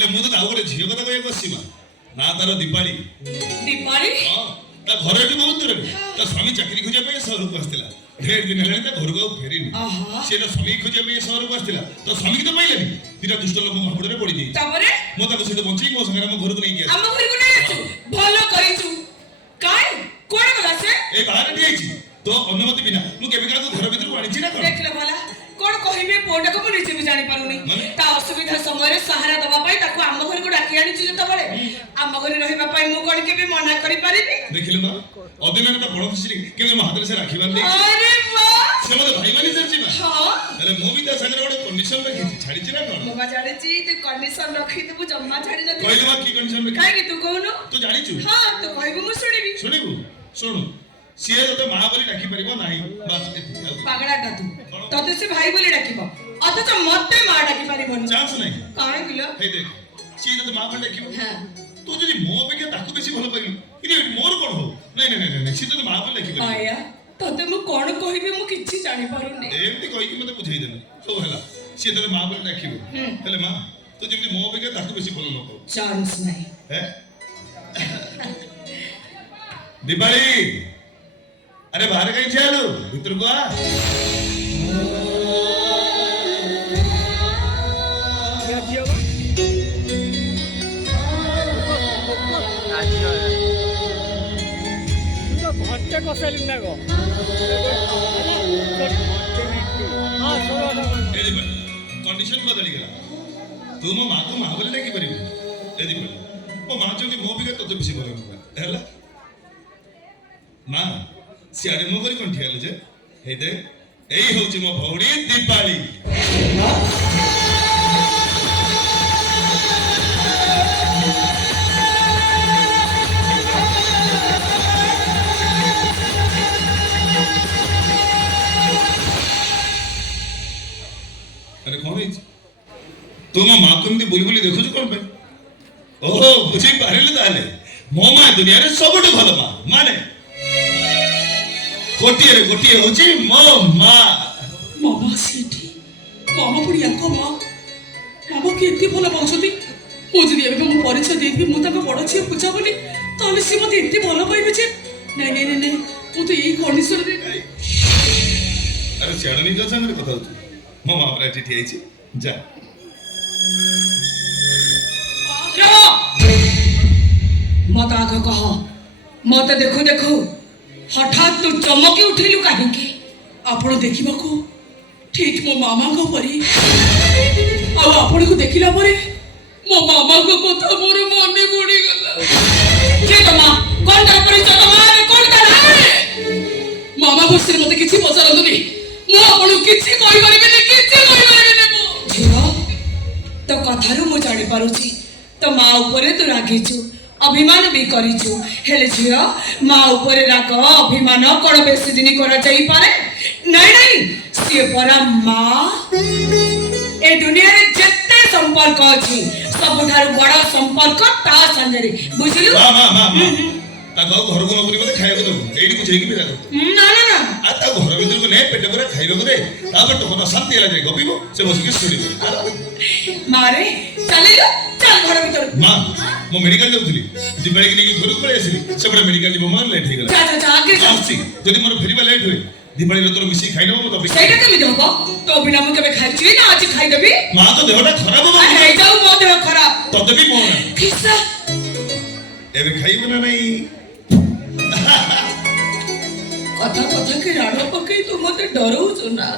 ହେଲେ ମୁଁ ତ ଆଉ ଗୋଟେ ଝିଅ କଥା କହିବାକୁ ଆସିଛି ମା। ନା ତାର ଦୀପାଳି। ଦୀପାଳି? ହଁ, ତା ଘର ଏଠି ବହୁତ ଦୂରରେ। ତା ସ୍ୱାମୀ ଚାକିରି ଖୋଜିବା ପାଇଁ ସହରକୁ ଆସିଥିଲା। ଢେର ଦିନ ହେଲାଣି ତା ଘରକୁ ଆଉ ଫେରିନି। ସେ ତା ସ୍ୱାମୀ ଖୋଜିବା ପାଇଁ ସହରକୁ ଆସିଥିଲା। ତା ସ୍ୱାମୀକି ତ ପାଇଲାନି। ଦିଟା ଦୁଷ୍ଟ ଲୋକଙ୍କ ହାବୁଡରେ ପଡିଯାଇଛି। ତାପରେ ମୁଁ ତାକୁ ସେଠୁ ବଞ୍ଚେଇ ମୋ ସାଙ୍ଗରେ ଆମ ଘରକୁ ନେଇକି ଆସିଛି। ଆମ ଘରକୁ ନେଇ ଆସିଛୁ? ଭଲ କରିଛୁ। କାଇଁ କୋଆଡେ ଗଲା ସେ? ଏଇ ବାହାରେ ଠିଆ ହେଇଛି। ତୋ ଅନୁମତି ବିନା ମୁଁ କେବେ କାହାକୁ ଘର ଭିତରକୁ ଆଣିଛି ନା କଣ? ଦେଖିଲ ଭଲା କଣ କହିବେ ପୁଅଟାକୁ ମୁଁ ନିଜେ ବି ଜାଣିପାରୁନି। ତା ଅସୁବିଧା ସମୟରେ ସାହାରା ଦବା ପାଇଁ ତାକୁ ଆମ ଘରକୁ ଡାକି ଆଣିଛୁ ଯେତେବେଳେ ଆମ ଘରେ ରହିବା ପାଇଁ ମୁଁ କଣ କେବେ ମନା କରିପାରିବି? ଦେଖିଲେ ମା, ଅଦିନରେ ତା ବଡ ଖୁସିରେ କେବେ ମୋ ହାତରେ ସେ ରାକ୍ଷୀ ବାନ୍ଧି ଆରେ ବାଃ, ସେ ମତେ ଭାଇ ମାନି ଚାଲିଛି ମା। ହଁ ହେଲେ ମୁଁ ବି ତା ସାଙ୍ଗରେ ଗୋଟେ କଣ୍ଡିସନ ରଖିଛି। ଛାଡିଛି ନା କଣ? ମୁଁ ବା ଜାଣିଛି ତୁ କଣ୍ଡିସନ ରଖିଥିବୁ, ଜମା ଛାଡି ନଥିବୁ। କହିଲୁ ମା କି କଣ୍ଡିସନ ରଖିଛି? କାହିଁକି ତୁ କହୁନୁ? ତୁ ଜାଣିଛୁ? ହଁ ତୁ କହିବୁ ମୁଁ ଶୁଣିବି। ଶୁଣିବୁ? ଶୁଣୁ, ସିଏ ତତେ ମା ବୋଲି ଡାକି ପାରିବ ନାହିଁ। ବାସ୍ ଏତିକି। ପାଗଳାଟା ତୁ, ତତେ ସେ ଭାଇ ବୋଲି ଡାକିବ ଅଥଚ ମତେ ମା ଡାକି ପାରିବନି। ଚାନ୍ସ ନାହିଁ। କାହିଁକି ଲୋ? ହେଇ ଦେଖ, ସିଏ ତତେ ମା ବୋଲି ଡାକିବ। ହଁ ତୁ ଯଦି ମୋ ଅପେକ୍ଷା ତାକୁ ବେଶୀ ଭଲ ପାଇଲୁ, ଇରେ ମୋର କଣ ହବ? ନାଇଁ ନାଇଁ ନାଇଁ ନାଇଁ, ସିଏ ତତେ ମା ବୋଲି ଡାକିବ। ଆୟା ତତେ ମୁଁ କଣ କହିବି ମୁଁ କିଛି ଜାଣିପାରୁନି। ଏମିତି କହିକି ମତେ ବୁଝେଇଦେଲେ ସବୁ ହେଲା। ସିଏ ତତେ ମା ବୋଲି ଡାକିବ। ହେଲେ ମା, ତୁ ଯେମିତି ମୋ ଅପେକ୍ଷା ତାକୁ ବେଶୀ ଭଲ ନ ପାଉ। ଚାନ୍ସ ନାହିଁ। ଦୀପାଳି, अरे बाहर कहीं चलो, भीतर को आ। घंटे कसाली ना गो कंडीशन बदली गला। तू मो माँ को माँ बोले डाकी परिबो। एदी बोल मो माँ चंदी मो बिगा तते खुशी बोल हैला माँ सियाड़े मो करी कोन ठियाले जे हे दे एई होची मो भौणी दीपाली। अरे कौन है तू मो माँ को एमती बोली बोली देखु कौन पे? ओहो बुझी पारिले ताले मो माँ दुनिया रे सबटु भलो माँ माने गोटिए रे गोटिए होची मो माँ। मामा सेठी मामा पुड़ी आको माँ मामा के एते भलो पाउछती ओ जदी एबे मो परिचय देबी मो ताको बड़ छिया पूजा बोली ताले से मते एते भलो पाइबे जे नहीं नहीं नहीं मो तो एई कंडीशन रे। अरे सियाड़नी जो संग कथा होची मो माँ पर एठी ठियाइची जा मत आग कह मत देखु देखु हठात तू चमकी उठिलु काहेकि? आपण देखिबाकू ठीक मो मामा को परी आ आपण को देखिला परे मो मामा को कथा मोर मने पड़ी गला। के तमा कोन कर परी तमा रे कोन कर मामा बसरे मते किछि पचारंतुनी मो आपण किछि कहि परिबेनी किछि कहि परिबेनी मो झियो तो कथारु मो जानि पारुछि तो माँ उपरे तू रागिछु अभिमान भी करिछु हेले झियो माँ उपरे राग अभिमान कोन बेसी दिन करा जाई पारे? नहीं नहीं सिए परा माँ ए दुनिया रे जत्ते संपर्क अछि सबठार बड़ा संपर्क ता संगरे बुझिलु? माँ माँ माँ ता घर को नबुली बोले खाइबो दो एडी बुझेई कि बिरा दो ना ना ना आ ता घर भीतर को ने पेट पूरा खाइबो दे तापर तो होता शांति होला जाय गपिबो से बसिके सुनिबो। मारे चलेलो चल घर भीतर। माँ मो मेडिकल जाउथली दिबाळी कि घर को पळे आसिली से बडा मेडिकल जीवो मोर लेट हे गला। जा जा जा आगे जा जदी मोर फेरिबा लेट होय दिबाळी रे तोर मिसी खाइनो मो तो सेटा केमि होबो? तो बिना मु केबे खाइछि ना आज खाइ देबी? माँ तो देहटा खराब हो हे जाऊ मो देह खराब तते भी मोर किसा एबे खाइबो ना नहीं कथा कथा के राणो पकई तू मते डरौ ना।